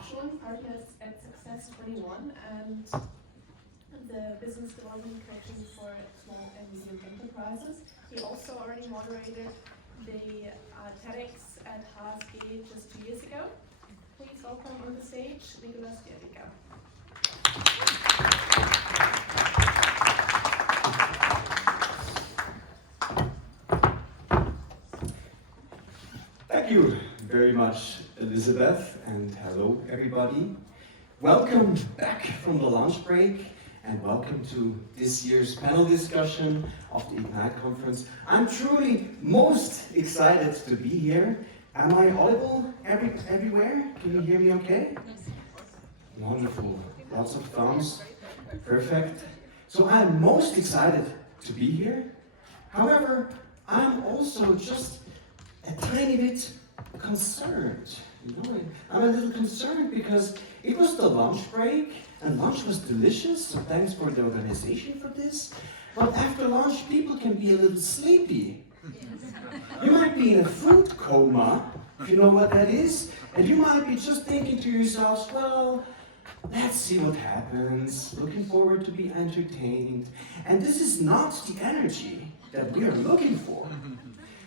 bachelor partners at Success 21 and the business development coaching for small and medium enterprises. He also already moderated the TEDx at HSG just 2 years ago. Please welcome on the stage, Nicolas Dierdiker. Thank you very much, Elizabeth, and hello, everybody. Welcome back from the lunch break, and welcome to this year's panel discussion of the Ignite conference. I'm truly most excited to be here. Am I audible everywhere? Can you hear me okay? Wonderful. Lots of thumbs. Perfect. So I'm most excited to be here. However, I'm also just a tiny bit concerned. I'm a little concerned because it was the lunch break and lunch was delicious, so thanks for the organization for this. But after lunch, people can be a little sleepy. You might be in a food coma, if you know what that is, and you might be just thinking to yourselves, well, let's see what happens, looking forward to be entertained. And this is not the energy that we are looking for.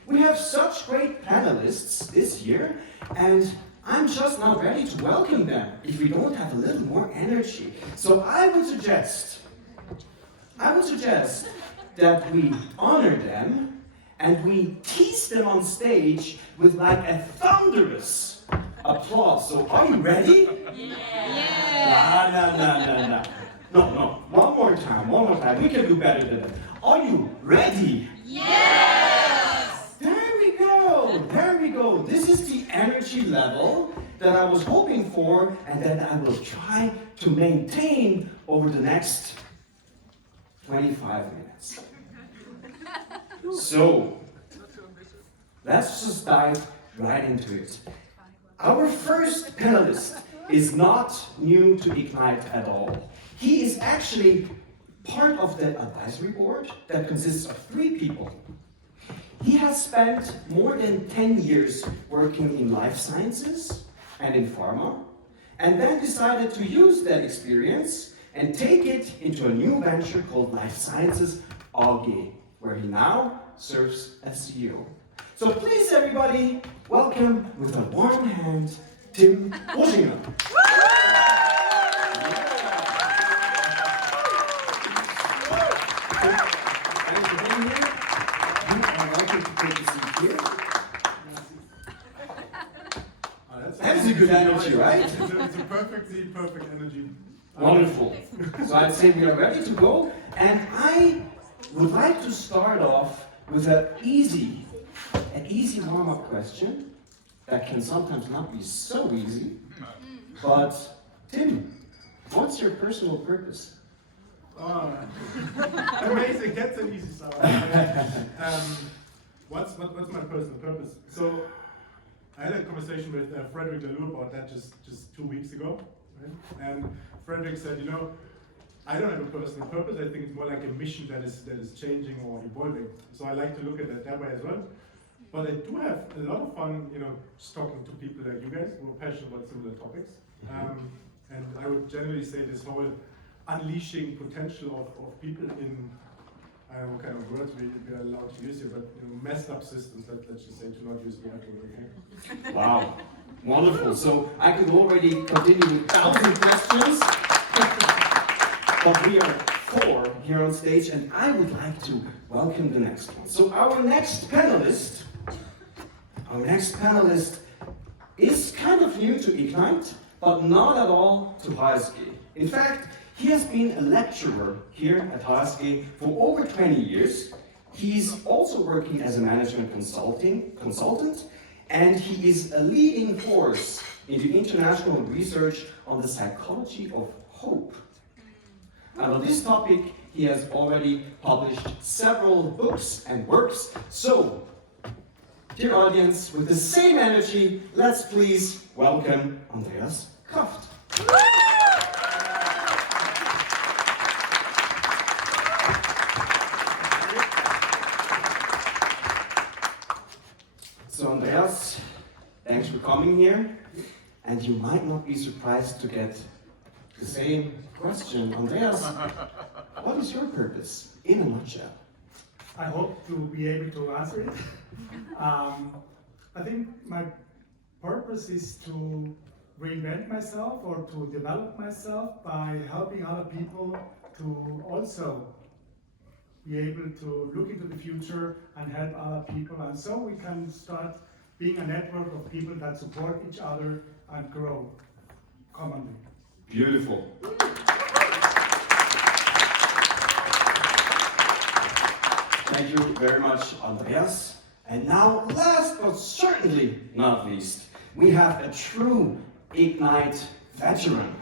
We have such great panelists this year, and I'm just not ready to welcome them if we don't have a little more energy. So I would suggest that we honor them and we tease them on stage with like a thunderous applause. So are you ready? Yeah. No. One more time. We can do better than that. Are you ready? Yes! There we go. This is the energy level that I was hoping for and that I will try to maintain over the next 25 minutes. So, let's just dive right into it. Our first panelist is not new to Ignite at all. He is actually part of the advisory board that consists of 3 people. He has spent more than 10 years working in life sciences and in pharma, and then decided to use that experience and take it into a new venture called Life Sciences AG, where he now serves as CEO. So please, everybody, welcome with a warm hand, Tim Buschinger. Thanks for being here. You are welcome to take a seat here. That's a good energy, right? It's a perfect energy. Wonderful. So I'd say we are ready to go, and I would like to start off with an easy warm-up question that can sometimes not be so easy. But Tim, what's your personal purpose? Amazing, that's an easy start. What's my personal purpose? So I had a conversation with Frederick Laloux about that just 2 weeks ago, right? And Frederick said, I don't have a personal purpose. I think it's more like a mission that is changing or evolving. So I like to look at it that way as well. But I do have a lot of fun, just talking to people like you guys who are passionate about similar topics. And I would generally say this whole unleashing potential of people in, I don't know what kind of words we are allowed to use here, but messed up systems, let's just say, to not use the word, okay? Wow, wonderful. So I could already continue with 1,000 questions, but we are 4 here on stage, and I would like to welcome the next one. So our next panelist is kind of new to Ignite, but not at all to HSG. In fact, he has been a lecturer here at HSG for over 20 years. He's also working as a management consultant, and he is a leading force in the international research on the psychology of hope. And on this topic, he has already published several books and works. So, dear audience, with the same energy, let's please welcome Andreas Kraft. So Andreas, thanks for coming here. And you might not be surprised to get the same question. Andreas, what is your purpose in a nutshell? I hope to be able to answer it. I think my purpose is to reinvent myself or to develop myself by helping other people to also be able to look into the future and help other people, and so we can start being a network of people that support each other and grow commonly. Beautiful. Thank you very much, Andreas. And now, last but certainly not least, we have a true Ignite veteran.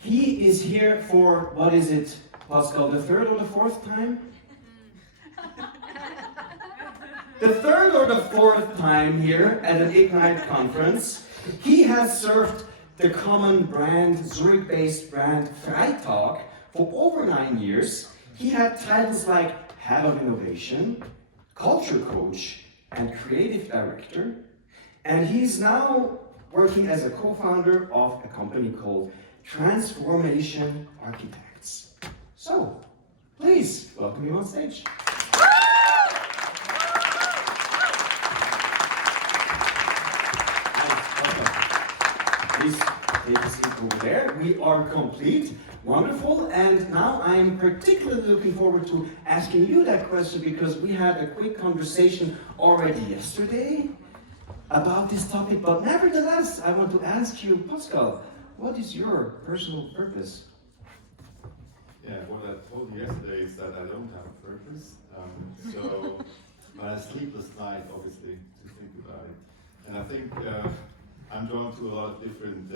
He is here for, what is it, Pascal, the third or the fourth time? The third or the fourth time here at an Ignite conference. He has served the common brand, Zurich-based brand Freitag for over 9 years. He had titles like Head of Innovation, Culture Coach, and Creative Director. And he's now working as a co-founder of a company called Transformation Architects. So, please welcome him on stage. Please take a seat over there. We are complete. Wonderful. And now I'm particularly looking forward to asking you that question because we had a quick conversation already yesterday about this topic. But nevertheless, I want to ask you, Pascal, what is your personal purpose? Yeah, what I told you yesterday is that I don't have a purpose. But a sleepless night, obviously, to think about it. And I think I'm drawn to a lot of different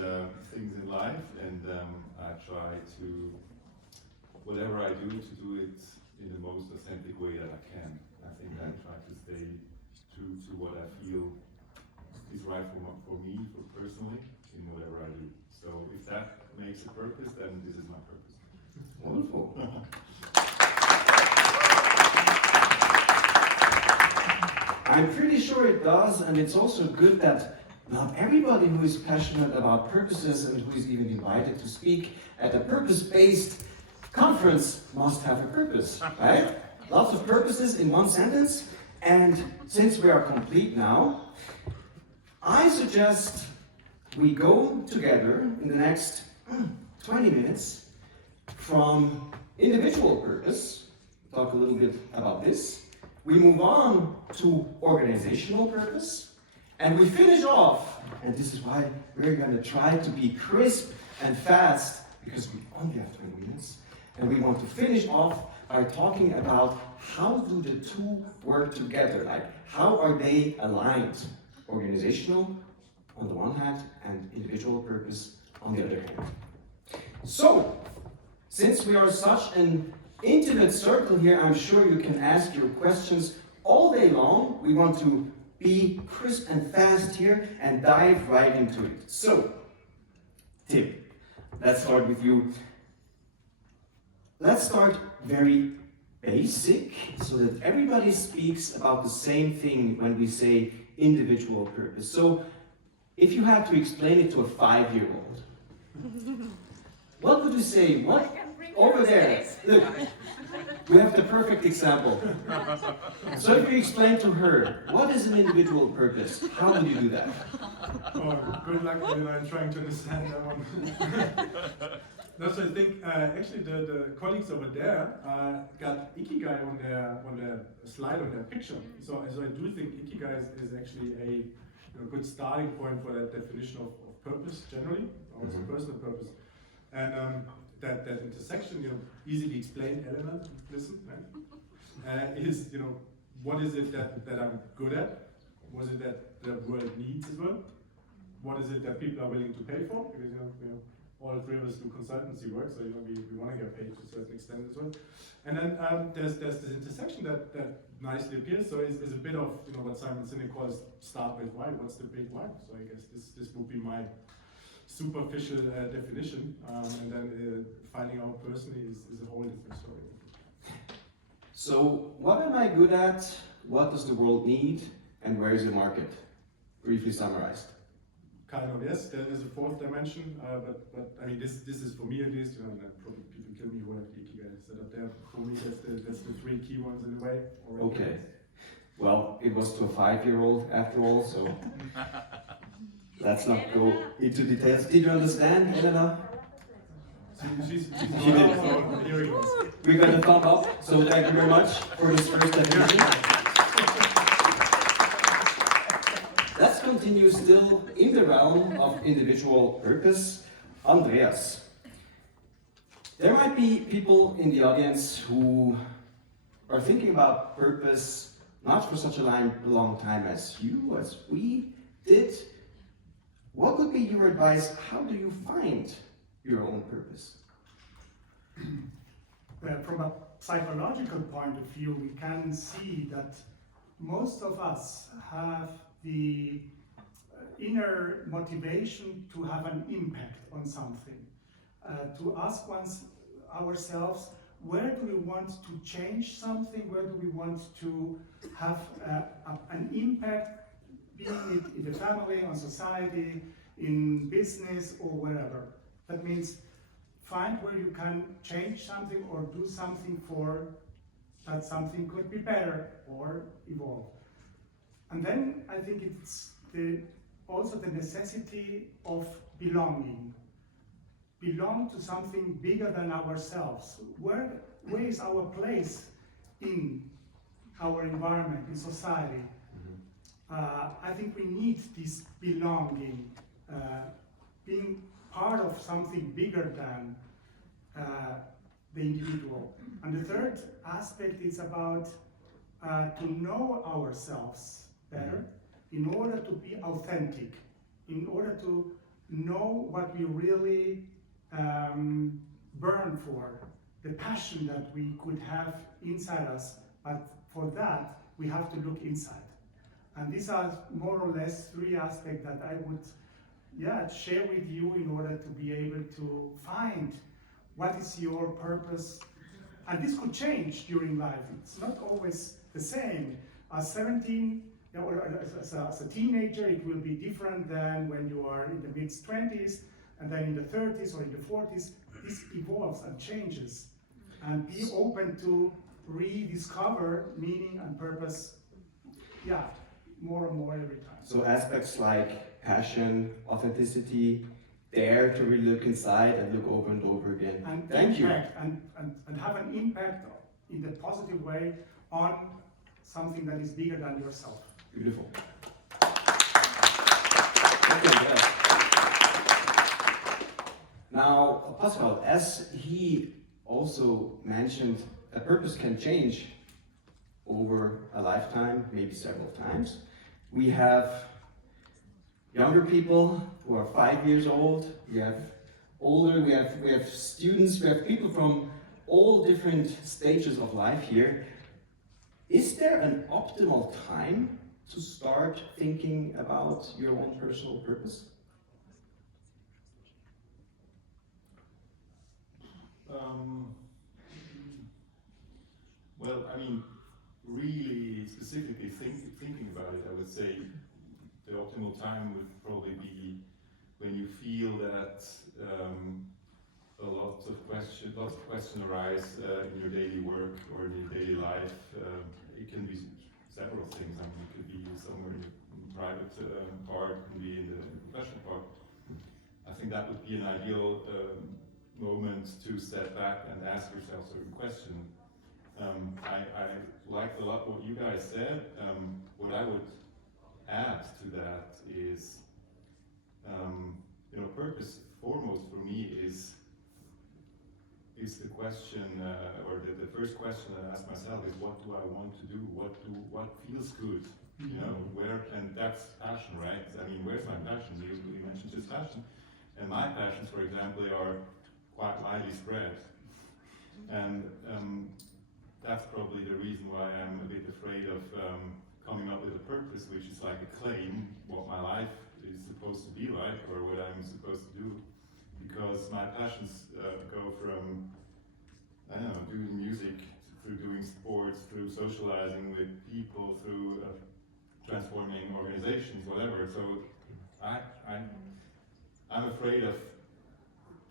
things in life, and I try to, whatever I do, to do it in the most authentic way that I can. I think I try to stay true to what I feel is right for me, for personally, in whatever I do. So if that makes a purpose, then this is my purpose. Wonderful. I'm pretty sure it does, and it's also good that not everybody who is passionate about purposes and who is even invited to speak at a purpose-based conference must have a purpose, right? Lots of purposes in one sentence, and since we are complete now, I suggest we go together in the next 20 minutes from individual purpose, talk a little bit about this, we move on to organizational purpose, and we finish off, and this is why we're going to try to be crisp and fast, because we only have 20 minutes, and we want to finish off by talking about how do the two work together, like how are they aligned? Organizational on the one hand, and individual purpose on the other hand. So, since we are such an intimate circle here, I'm sure you can ask your questions all day long. We want to be crisp and fast here and dive right into it. So, Tim, let's start with you. Let's start very basic so that everybody speaks about the same thing when we say individual purpose. So, if you had to explain it to a 5-year-old, what would you say? What over there? Look, we have the perfect example. So if you explain to her, what is an individual purpose? How would you do that? Oh, good luck when I'm trying to understand that one. No, so I think actually the colleagues over there got Ikigai on their slide, on their picture. So I do think Ikigai is actually a good starting point for that definition of purpose generally, or as a personal purpose. And that intersection, easily explained element, listen, right? Is, what is it that I'm good at? What is it that the world needs as well? What is it that people are willing to pay for? Because, all three of us do consultancy work, so, we want to get paid to a certain extent as well. And then there's this intersection that nicely appears, so it's a bit of, what Simon Sinek calls start with why, what's the big why? So I guess this would be my superficial definition, and then finding out personally is a whole different story. So, what am I good at? What does the world need? And where is the market? Briefly summarized. kind of, yes, there is a fourth dimension, but I mean, this is for me at least, you know, and probably people kill me who have Ikigai set up there. For me, that's the three key ones in a way. Already. Okay. Well, it was to a 5-year-old after all, so let's not go into details. Did you understand, Elena? She's She did. so here it goes. We got a thumb up, so thank you very much for this first definition. Let's continue still in the realm of individual purpose. Andreas, there might be people in the audience who are thinking about purpose not for such a long time as you, as we did. What would be your advice? How do you find your own purpose? From a psychological point of view, we can see that most of us have the inner motivation to have an impact on something, to ask ourselves, where do we want to change something, where do we want to have an impact, be it in the family, on society, in business, or wherever. That means find where you can change something or do something for that something could be better or evolve. And then I think it's also the necessity of belonging. Belong to something bigger than ourselves. Where is our place in our environment, in society? I think we need this belonging, being part of something bigger than the individual. And the third aspect is about to know ourselves better in order to be authentic, in order to know what we really burn for, the passion that we could have inside us, but for that we have to look inside. And these are more or less three aspects that I would share with you in order to be able to find what is your purpose. And this could change during life. It's not always the same. As 17, or as a teenager, it will be different than when you are in the mid-20s, and then in the 30s or in the 40s. This evolves and changes. And be open to rediscover meaning and purpose, more and more every time. So aspects like passion, authenticity, dare to really look inside and look over and over again. And Thank impact, and have an impact in the positive way on something that is bigger than yourself. Beautiful. Okay, yeah. Now, Pascal, as he also mentioned, a purpose can change over a lifetime, maybe several times. We have younger people who are 5 years old, we have older, we have students, we have people from all different stages of life here. Is there an optimal time to start thinking about your own personal purpose? Well, I mean, really specifically thinking about it, I would say the optimal time would probably be when you feel that lots of questions arise in your daily work or in your daily life. It can be several things. I mean, it could be somewhere in the private part, it can be in the professional part. I think that would be an ideal moment to step back and ask yourself certain questions. I liked a lot what you guys said. What I would add to that is, purpose foremost for me is the question, or the first question I ask myself is, what do I want to do? What feels good? Where, and that's passion, right? I mean, where's my passion? You mentioned just passion, and my passions, for example, they are quite widely spread, and that's probably the reason why I'm a bit afraid of coming up with a purpose, which is like a claim what my life is supposed to be like, or what I'm supposed to do, because my passions go from, I don't know, doing music, through doing sports, through socializing with people, through transforming organizations, whatever. So I'm afraid of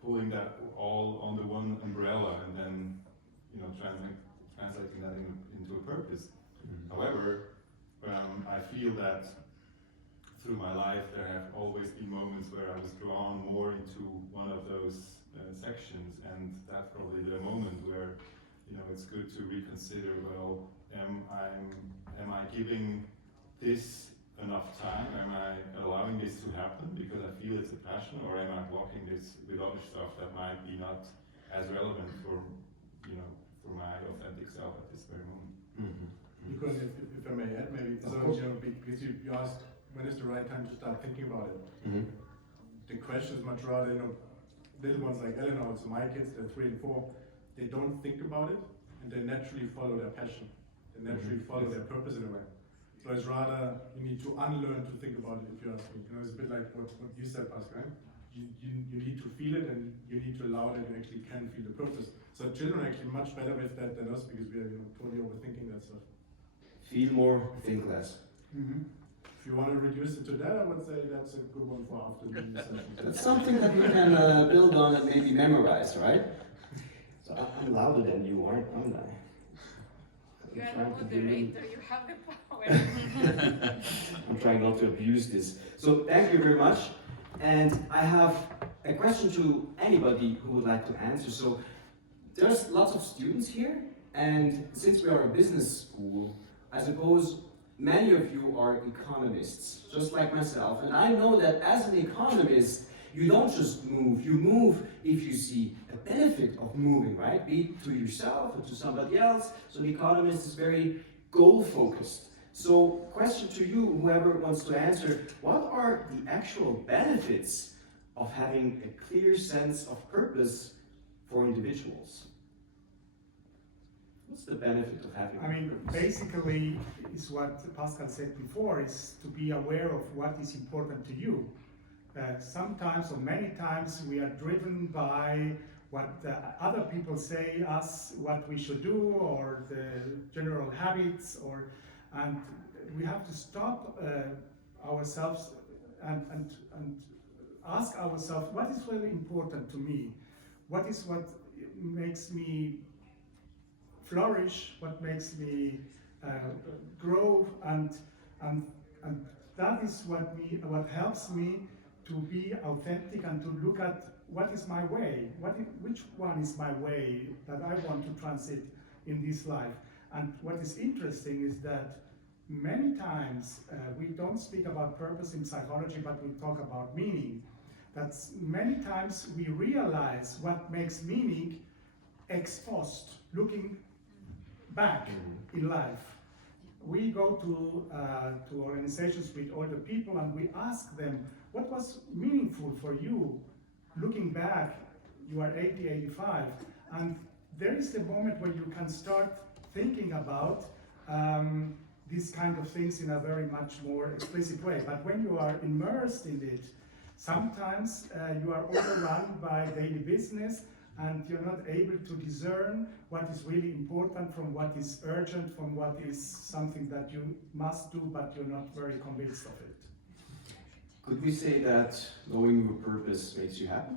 pulling that all under one umbrella and then, you know, translating that into a purpose. However, I feel that through my life there have always been moments where I was drawn more into one of those sections, and that's probably the moment where, you know, it's good to reconsider, well, am I giving this enough time? Am I allowing this to happen because I feel it's a passion, or am I blocking this with other stuff that might be not as relevant for, you know, for my authentic self at this very moment? Because if I may add, maybe, so, you know, because you asked when is the right time to start thinking about it. The question is much rather, you know, little ones like Ellen, also my kids, they're 3 and 4, they don't think about it, and they naturally follow their passion. They naturally follow their purpose in a way. So it's rather, you need to unlearn to think about it, if you ask me. You know, it's a bit like what you said, Pascal. You need to feel it, and you need to allow that you actually can feel the purpose. So children are actually much better with that than us, because we are, you know, totally overthinking that stuff. Feel more, think less. If you want to reduce it to that, I would say that's a good one for after the session. That's something that we can build on and maybe memorize, right? So I'm louder than you are, aren't I? You are the moderator, you have the power. I'm trying not to abuse this. So thank you very much. And I have a question to anybody who would like to answer. So there's lots of students here, and since we are a business school, I suppose many of you are economists, just like myself. And I know that as an economist, you don't just move, you move if you see a benefit of moving, right? Be it to yourself or to somebody else. So the economist is very goal-focused. So question to you, whoever wants to answer, what are the actual benefits of having a clear sense of purpose for individuals? What's the benefit of having purpose? Basically, is what Pascal said before, is to be aware of what is important to you. Sometimes, or many times, we are driven by what other people say us what we should do, or the general habits, and we have to stop ourselves and ask ourselves, what is really important to me? What makes me flourish? What makes me grow? And that is what helps me to be authentic and to look at what is my way, which one is my way that I want to transit in this life. And what is interesting is that many times we don't speak about purpose in psychology, but we talk about meaning. That's many times we realize what makes meaning ex post, looking back in life. We go to organizations with older people and we ask them, what was meaningful for you looking back? You are 80, 85, and there is the moment where you can start thinking about these kind of things in a very much more explicit way. But when you are immersed in it, sometimes you are overrun by daily business, and you're not able to discern what is really important from what is urgent, from what is something that you must do, but you're not very convinced of it. Could we say that knowing your purpose makes you happy?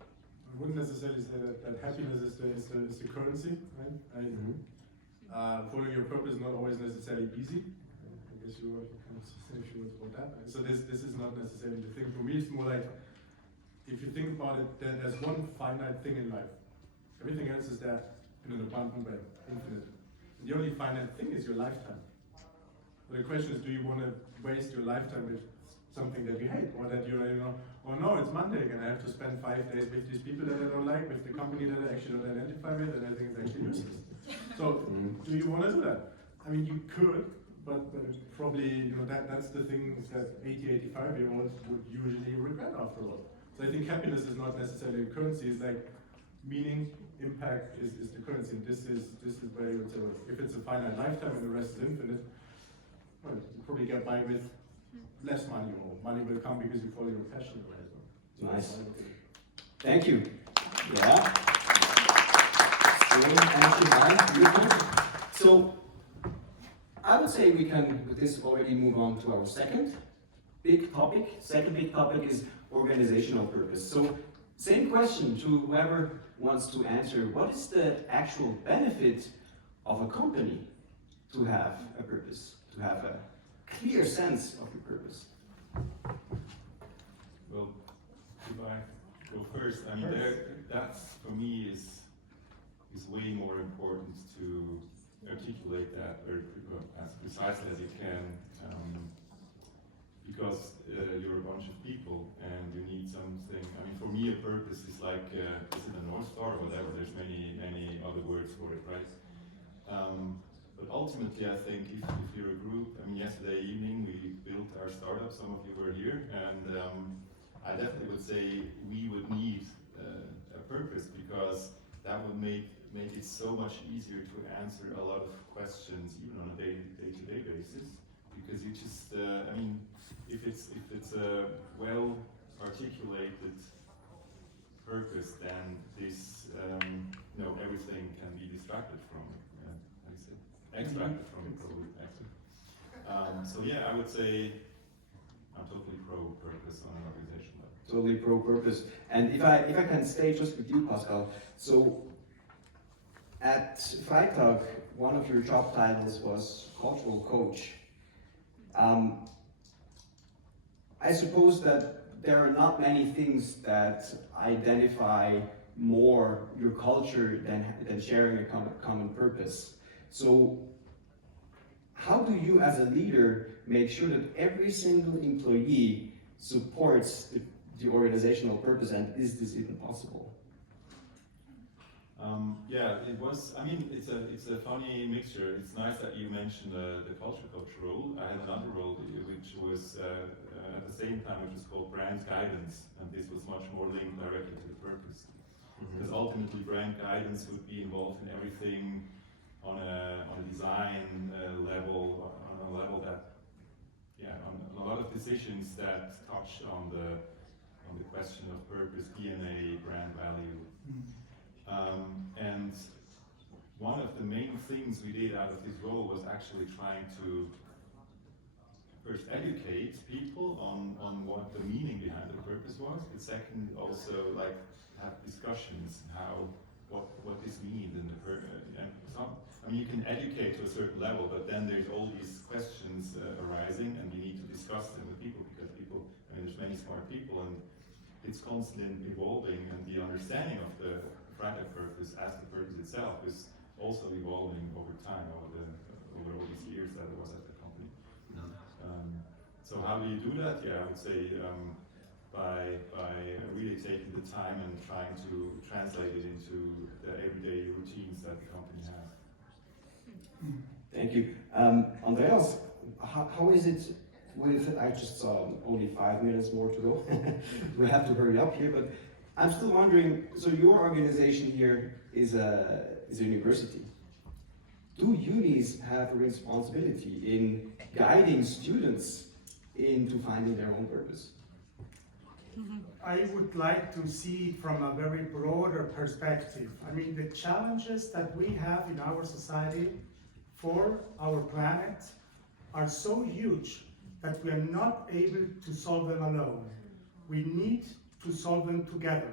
I wouldn't necessarily say that happiness is the currency, right? Following your purpose is not always necessarily easy. I guess you can say a few words about that. So this is not necessarily the thing. For me, it's more like, if you think about it, there's one finite thing in life. Everything else is there in an abundant way, infinite. And the only finite thing is your lifetime. So the question is, do you want to waste your lifetime with something that you hate, or that you know, oh no, it's Monday and I have to spend 5 days with these people that I don't like, with the company that I actually don't identify with, and I think it's actually useless. So, do you want to do that? I mean, you could, but probably, you know, that's the thing that 80, 85-year-olds would usually regret after all. So I think happiness is not necessarily a currency. It's like meaning, impact is the currency. And this is where you would say, well, if it's a finite lifetime and the rest is infinite, well, you probably get by with less money, or money will come because you follow your passion away as well. Nice. Thank you. Yeah. Beautiful. So I would say we can with this already move on to our second big topic. Second big topic is organizational purpose. So same question to whoever wants to answer. What is the actual benefit of a company to have a purpose, to have a clear sense of your purpose? Well, if I go first, I mean, that's for me is way more important to articulate that as precisely as you can, because you're a bunch of people and you need something. I mean, for me, a purpose is like, is it a North Star or whatever? There's many other words for it, right? But ultimately, I think if you're a group, I mean, yesterday evening we built our startup, some of you were here, and I definitely would say we would need a purpose, because that would make it so much easier to answer a lot of questions, even on a day-to-day basis, because you just, I mean, if it's a well articulated purpose, then this, everything can be distracted from, how do you say, extracted from it, probably, actually. So yeah, I would say I'm totally pro-purpose on an organization level. Totally pro-purpose. And if I can stay just with you, Pascal, so at Freitag, one of your job titles was cultural coach. I suppose that there are not many things that identify more your culture than sharing a common purpose. So how do you as a leader make sure that every single employee supports the organizational purpose, and is this even possible? Yeah, it was. I mean, it's a funny mixture. It's nice that you mentioned the culture coach role. I had another role which was at the same time, which was called brand guidance, and this was much more linked directly to the purpose. Because ultimately, brand guidance would be involved in everything on a design level, on a level that, on a lot of decisions that touch on the question of purpose, DNA, brand value. And one of the main things we did out of this role was actually trying to first educate people on what the meaning behind the purpose was, but second also like have discussions what this means in the purpose. And some, I mean, you can educate to a certain level, but then there's all these questions arising, and you need to discuss them with people, because people, I mean, there's many smart people, and it's constantly evolving, and the understanding of the Freitag purpose as the purpose itself is also evolving over time, over all these years that it was at the company. So how do you do that? Yeah, I would say by really taking the time and trying to translate it into the everyday routines that the company has. Thank you. Andreas, how is it with, I just saw only 5 minutes more to go. We have to hurry up here, but I'm still wondering, so your organization here is a university. Do unis have a responsibility in guiding students into finding their own purpose? I would like to see it from a very broader perspective. I mean, the challenges that we have in our society for our planet are so huge that we are not able to solve them alone. We need to solve them together.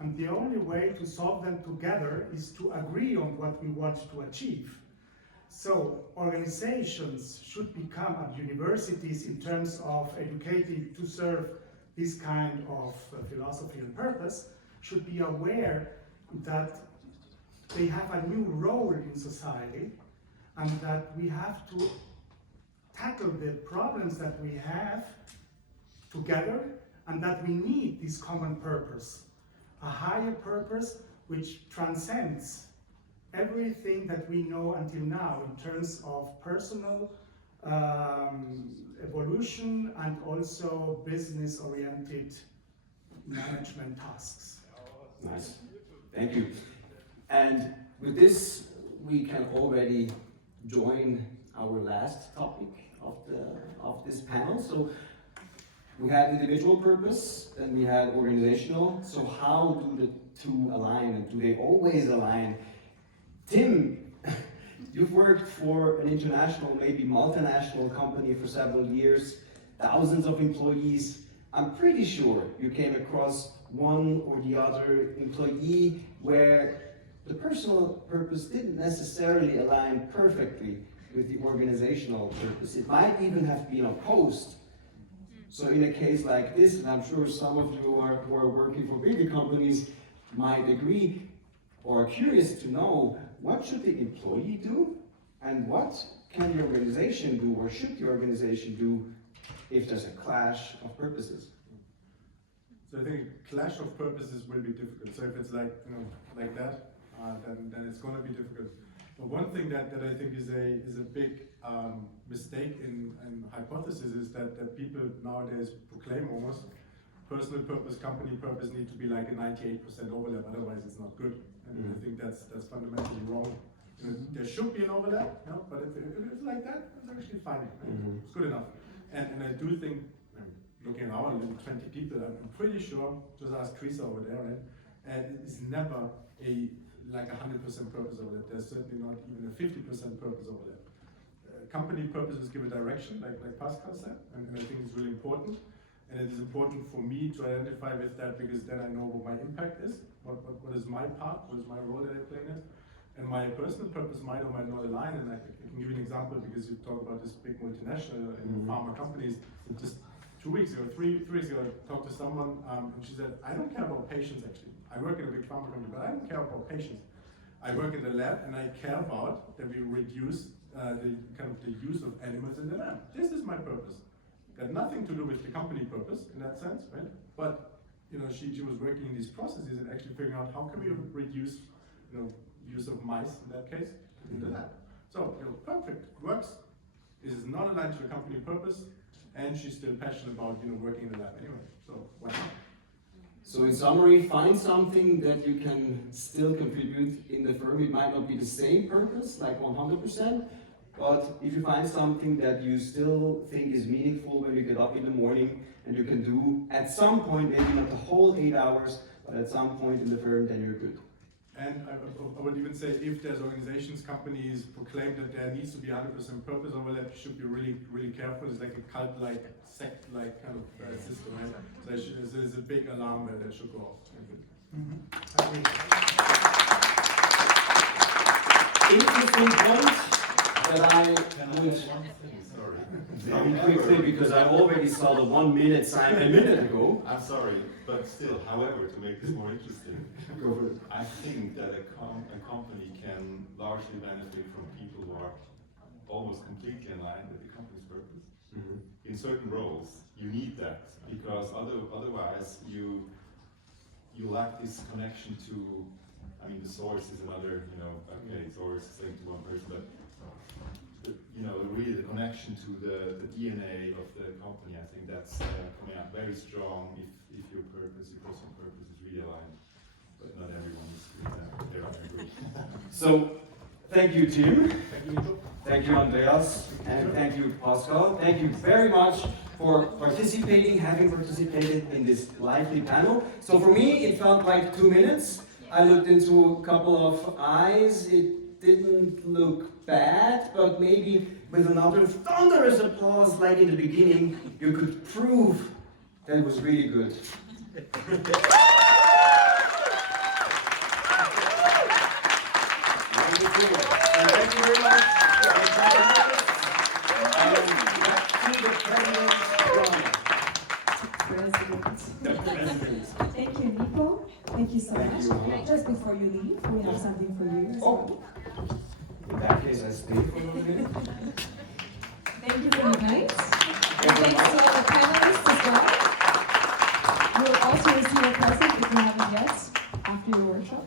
And the only way to solve them together is to agree on what we want to achieve. So organizations should become at universities, in terms of educating to serve this kind of philosophy and purpose, should be aware that they have a new role in society, and that we have to tackle the problems that we have together, and that we need this common purpose, a higher purpose which transcends everything that we know until now in terms of personal evolution and also business-oriented management tasks. Nice, thank you. And with this, we can already join our last topic of this panel. So we had individual purpose, then we had organizational. So how do the two align, and do they always align? Tim, you've worked for an international, maybe multinational company for several years. thousands of employees, I'm pretty sure you came across one or the other employee where the personal purpose didn't necessarily align perfectly with the organizational purpose. It might even have been opposed. So in a case like this, and I'm sure some of you who are working for bigger companies might agree or are curious to know, what should the employee do and what can the organization do or should the organization do if there's a clash of purposes? So I think a clash of purposes will be difficult. So if it's like, like that, then it's going to be difficult. But one thing that I think is a big mistake in hypothesis is that people nowadays proclaim almost personal purpose, company purpose need to be like a 98% overlap, otherwise it's not good. And I think that's fundamentally wrong. There should be an overlap, but if it's like that, it's actually fine. Right? It's good enough. And I do think, looking at our little 20 people, I'm pretty sure, just ask Teresa over there, right? And it's never like 100% purpose overlap. There's certainly not even a 50% purpose overlap. Company purposes give a direction, like Pascal said, and I think it's really important. And it is important for me to identify with that because then I know what my impact is, what is my part, what is my role that I play in it. And my personal purpose might or might not align. And I can give you an example because you talk about this big multinational and pharma companies. Just 2 weeks ago, 3 weeks ago, I talked to someone and she said, I don't care about patients actually. I work in a big pharma company, but I don't care about patients. I work in the lab and I care about that we reduce the use of animals in the lab. This is my purpose. Got nothing to do with the company purpose in that sense, right? But she was working in these processes and actually figuring out how can we reduce use of mice in that case in the lab. So perfect, works. It is not aligned to the company purpose, and she's still passionate about working in the lab anyway. So why not? So in summary, find something that you can still contribute in the firm. It might not be the same purpose, like 100%, but if you find something that you still think is meaningful when you get up in the morning and you can do at some point, maybe not the whole 8 hours, but at some point in the firm, then you're good. And I would even say if there's organizations, companies proclaim that there needs to be 100% purpose overlap, you should be really, really careful. It's like a cult-like, sect-like kind of system. Right? So there's a big alarm bell that should go off. Interesting point that I would very quickly, because I already saw the 1 minute sign a minute ago. I'm sorry, but still, however, to make this more interesting, Go for it. I think that a company can largely benefit from people who are almost completely aligned with the company's purpose. In certain roles, you need that because otherwise you lack this connection to. I mean, the source is another, okay, source is linked to one person, but really the connection to the DNA of the company. I think that's coming out very strong if your personal purpose is really aligned. But not everyone is there, I agree. So, thank you, Tim. Thank you, Nico. Thank you, Andreas. And thank you, Pascal. Thank you very much for having participated in this lively panel. So for me, it felt like 2 minutes. I looked into a couple of eyes. It didn't look bad, but maybe with another thunderous applause like in the beginning, you could prove that it was really good. Thank you very much. President. Thank you, Nico. Thank you so much. Just before you leave, we have something for you. Oh, in that case, I stay for a little bit. Thank you very much. And thanks to all the panelists as well. You will also receive a present if you haven't yet after your workshop.